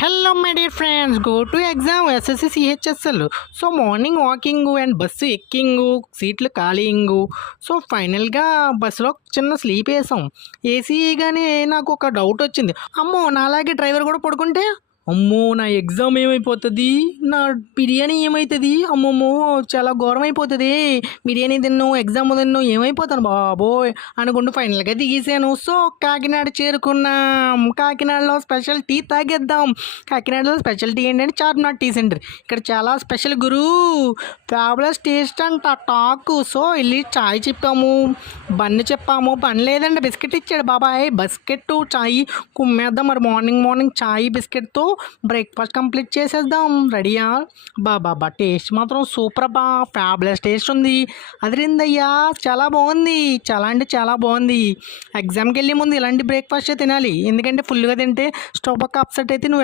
Hello my dear friends, go to exam SSC CHSL. So morning walking and bus ఎక్కింగు, సీట్లు ఖాళీయింగు. So ఫైనల్గా బస్సులో చిన్న స్లీప్ వేసాం. ఏసీ కానీ నాకు ఒక డౌట్ వచ్చింది. అమ్మో, నాలాగే డ్రైవర్ కూడా పడుకుంటే అమ్మో నా ఎగ్జామ్ ఏమైపోతుంది, నా బిర్యానీ ఏమవుతుంది, అమ్మమ్మో చాలా ఘోరం అయిపోతుంది, బిర్యానీ తిన్ను ఎగ్జామ్ తిన్ను ఏమైపోతాను బాబోయ్ అనుకుంటూ ఫైనల్గా దిగేసాను. సో కాకినాడ చేరుకున్నాం. కాకినాడలో స్పెషల్ టీ తాగేద్దాం. కాకినాడలో స్పెషల్ టీ ఏంటంటే చార్మినార్ టీ సెంటర్. ఇక్కడ చాలా స్పెషల్ గురు, ఫ్యాబులస్ టేస్ట్ అంట టాకు. సో వెళ్ళి చాయ్ చెప్పాము, బన్ను చెప్పాము. బన్ లేదండి, బిస్కెట్ ఇచ్చాడు బాబాయ్. బిస్కెట్ చాయ్ కుమ్మేద్దాం. మరి మార్నింగ్ చాయ్ బిస్కెట్తో బ్రేక్ఫాస్ట్ కంప్లీట్ చేసేద్దాం. రెడీయా? బాబా టేస్ట్ మాత్రం సూపర్ బా, ఫ్యాబులస్ టేస్ట్ ఉంది. అదిరిందయ్యా, చాలా బాగుంది, చాలా అంటే చాలా బాగుంది. ఎగ్జామ్కి వెళ్ళే ముందు ఇలాంటి బ్రేక్ఫాస్టే తినాలి, ఎందుకంటే ఫుల్గా తింటే స్టమక్ అప్సెట్ అయితే నువ్వు